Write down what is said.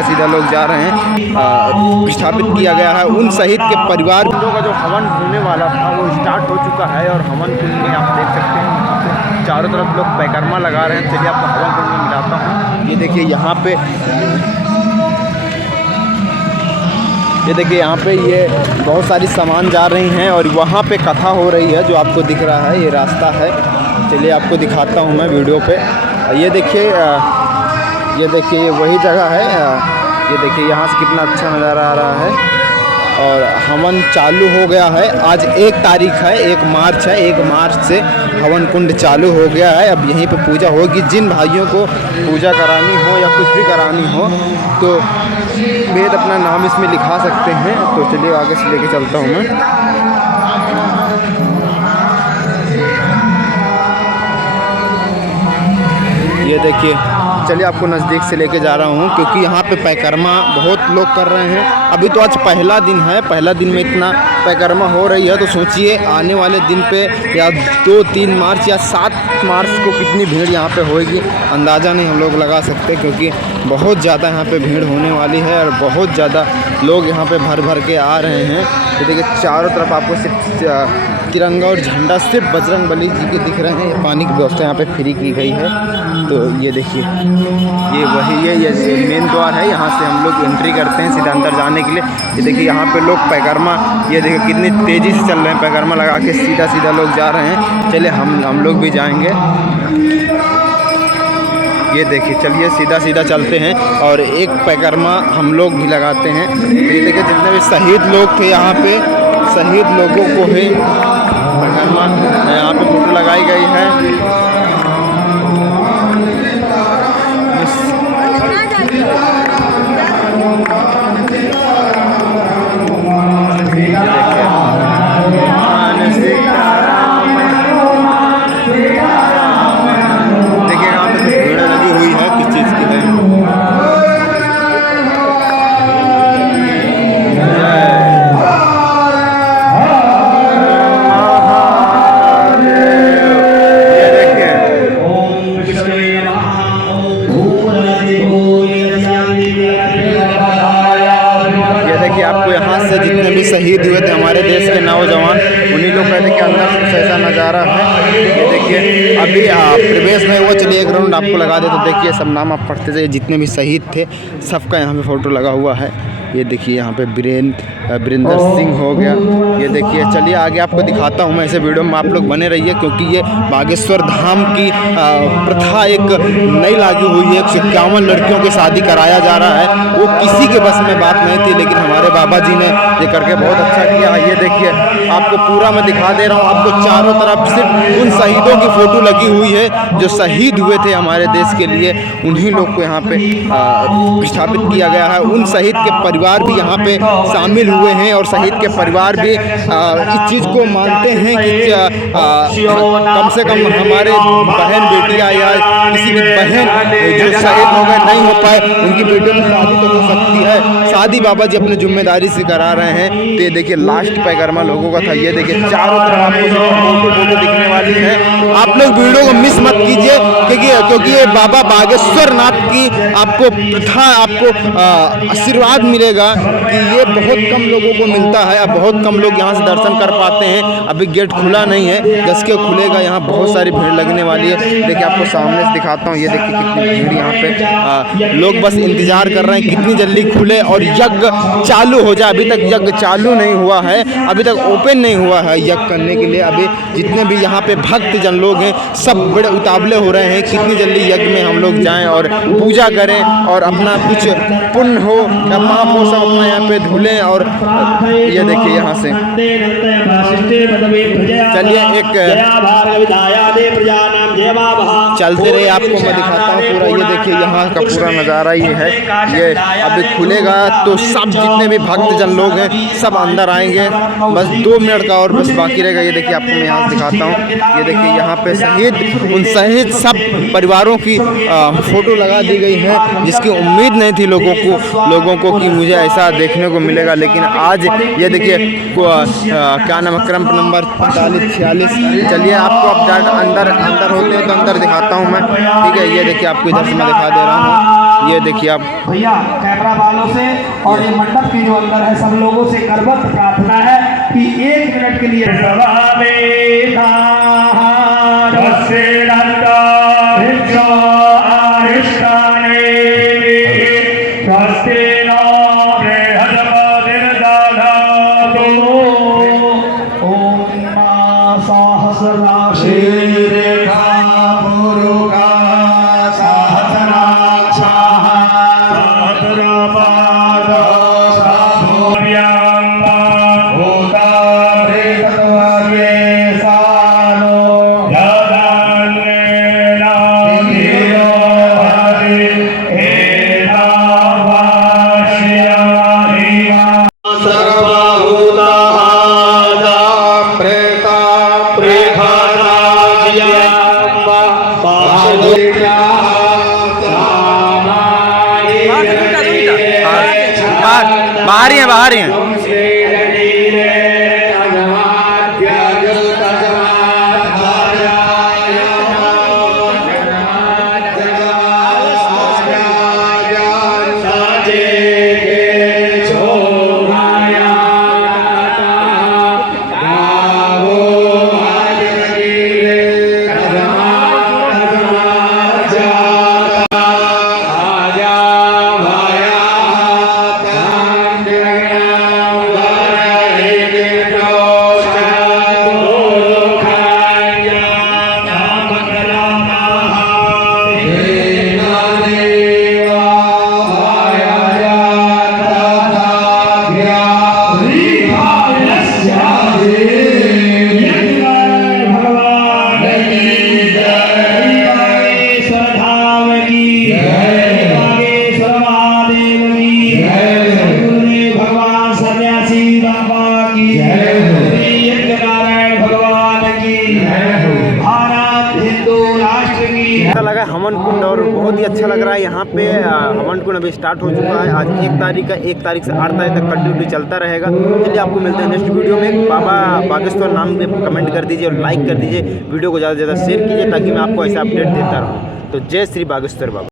सीधा सीधा लोग जा रहे हैं। स्थापित किया गया है उन शहीद के परिवार का जो हवन होने वाला था वो स्टार्ट हो चुका है और हवन कुंड में आप देख सकते हैं यहाँ पे चारों तरफ लोग परिक्रमा लगा रहे हैं। चलिए आपको हवन कुंड में मिलाता हूँ। ये देखिए यहाँ पे ये बहुत सारी सामान जा रही हैं और वहाँ पे कथा हो रही है जो आपको दिख रहा है, ये रास्ता है। चलिए आपको दिखाता हूँ मैं वीडियो पे। ये देखिए ये वही जगह है। ये देखिए यहाँ से कितना अच्छा नज़ारा आ रहा है और हवन चालू हो गया है। आज 1 तारीख है, 1 मार्च है। 1 मार्च से हवन कुंड चालू हो गया है। अब यहीं पे पूजा होगी। जिन भाइयों को पूजा करानी हो या कुछ भी करानी हो तो वेद अपना नाम इसमें लिखा सकते हैं। तो चलिए आगे से लेके चलता हूँ मैं। ये देखिए, चलिए आपको नज़दीक से लेके जा रहा हूँ क्योंकि यहाँ पे परिक्रमा बहुत लोग कर रहे हैं। अभी तो आज पहला दिन है, पहला दिन में इतना परिक्रमा हो रही है तो सोचिए आने वाले दिन पे या 2-3 मार्च या 7 मार्च को कितनी भीड़ यहाँ पे होएगी, अंदाज़ा नहीं हम लोग लगा सकते क्योंकि बहुत ज़्यादा यहाँ पे भीड़ होने वाली है और बहुत ज़्यादा लोग यहाँ पे भर भर के आ रहे हैं। तो देखिए चारों तरफ आपको सिर्फ तिरंगा और झंडा सिर्फ बजरंग बली जी के दिख रहे हैं। पानी की व्यवस्था यहाँ पे फ्री की गई है। तो ये देखिए ये वही है, ये मेन द्वार है। यहाँ से हम लोग एंट्री करते हैं सीधा अंदर जाने के लिए। ये देखिए यहाँ पे लोग परिक्रमा, ये देखिए कितनी तेज़ी से चल रहे हैं, परिक्रमा लगा के सीधा सीधा लोग जा रहे हैं। चलिए हम लोग भी जाएंगे। ये देखिए चलिए सीधा सीधा चलते हैं और एक परिक्रमा हम लोग भी लगाते हैं। ये देखिए जितने भी शहीद लोग थे यहाँ पे, शहीद लोगों को ही परिक्रमा यहाँ पे फोटो लगाई गई है। देखिए यहाँ पे भीड़ लगी हुई है, किस चीज़ की है। आपको यहाँ से जितने भी शहीद हुए थे हमारे देश के नौजवान, उन्हीं लोग कहते कि अंदर कुछ ऐसा नज़ारा है। ये देखिए अभी प्रवेश नहीं हुआ। चलिए एक राउंड आपको लगा दे तो देखिए सब नाम आप पढ़ते जाइए। जितने भी शहीद थे सबका यहाँ पे फ़ोटो लगा हुआ है। ये देखिए यहाँ पे वीरेंद्र सिंह हो गया। ये देखिए चलिए आगे आपको दिखाता हूँ मैं। ऐसे वीडियो में आप लोग बने रहिए क्योंकि ये बागेश्वर धाम की प्रथा एक नई लागू हुई है। 151 लड़कियों की शादी कराया जा रहा है। वो किसी के बस में बात नहीं थी लेकिन हमारे बाबा जी ने ये करके बहुत अच्छा किया। ये देखिए आपको पूरा मैं दिखा दे रहा हूँ। आपको चारों तरफ सिर्फ उन शहीदों की फ़ोटो लगी हुई है जो शहीद हुए थे हमारे देश के लिए। उन्हीं लोग को यहाँ पे स्थापित किया गया है। उन शहीद के परिवार भी यहाँ पे शामिल हुए हैं और शहीद के परिवार भी इस चीज़ को मानते हैं कि कम से कम हमारे बहन बेटियाँ या किसी भी बहन जो शहीद हो गए नहीं हो पाए उनकी बेटियों की शादी तो हो सकती है। शादी बाबा जी अपनी जिम्मेदारी से करा रहे हैं। तो ये देखिए लास्ट परिक्रमा लोगों का था। ये देखिए चारों तरफ आपको फोटो दिखने वाली है। आप लोग वीडियो को मिस मत कीजिए क्योंकि ये बाबा बागेश्वर नाथ की आपको प्रथा, आपको आशीर्वाद मिलेगा कि ये बहुत कम लोगों को मिलता है। अब बहुत कम लोग यहाँ से दर्शन कर पाते हैं। अभी गेट खुला नहीं है, जैसे कि खुलेगा यहाँ बहुत सारी भीड़ लगने वाली है। देखिए आपको सामने से दिखाता हूँ। ये देखिए कितनी भीड़ यहाँ पे, लोग बस इंतज़ार कर रहे हैं कितनी जल्दी खुले और यज्ञ चालू हो जाए। अभी तक यज्ञ चालू नहीं हुआ है, अभी तक ओपन नहीं हुआ है यज्ञ करने के लिए। अभी जितने भी यहाँ पे भक्त जन लोग हैं सब बड़े उतावले हो रहे हैं कितनी जल्दी यज्ञ में हम लोग जाएं और पूजा करें और अपना कुछ पुण्य हो या पाप हो सब अपना यहाँ पे धुलें। और ये देखिए यहाँ से चलिए एक चलते रहे, आपको मैं दिखाता हूँ पूरा। ये देखिए यहाँ का पूरा नज़ारा ये है। ये अभी खुलेगा तो सब जितने भी भक्तजन लोग हैं सब अंदर आएंगे। बस 2 मिनट का और बस बाकी रहेगा। ये देखिए आपको मैं यहाँ से दिखाता हूँ। ये देखिए यहाँ पे उन शहीद सब परिवारों की फ़ोटो लगा दी गई है जिसकी उम्मीद नहीं थी लोगों को कि मुझे ऐसा देखने को मिलेगा। लेकिन आज ये देखिए क्या नाम है, क्रम नंबर 45-46। चलिए आपको अब अंदर होते हैं तो अंदर दिखाता हूँ मैं। ठीक है, ये देखिए आपको इधर से मैं दिखा दे रहा हूँ। ये देखिए आप भैया कैमरा वालों से और ये मंडप के जो अंदर है सब लोगों से करबद्ध प्रार्थना है कि 1 मिनट के लिए बाहर ही हैं लगा हवन कुंड और बहुत ही अच्छा लग रहा है यहाँ पे। हवन कुंड अभी स्टार्ट हो चुका है। आज 1 तारीख का 1 तारीख से 8 तारीख तक कंटिन्यू चलता रहेगा। चलिए आपको मिलते हैं नेक्स्ट वीडियो में। बाबा बागेश्वर नाम पे कमेंट कर दीजिए और लाइक कर दीजिए, वीडियो को ज़्यादा से ज़्यादा शेयर कीजिए ताकि मैं आपको ऐसा अपडेट देता रहूँ। तो जय श्री बागेश्वर बाबा।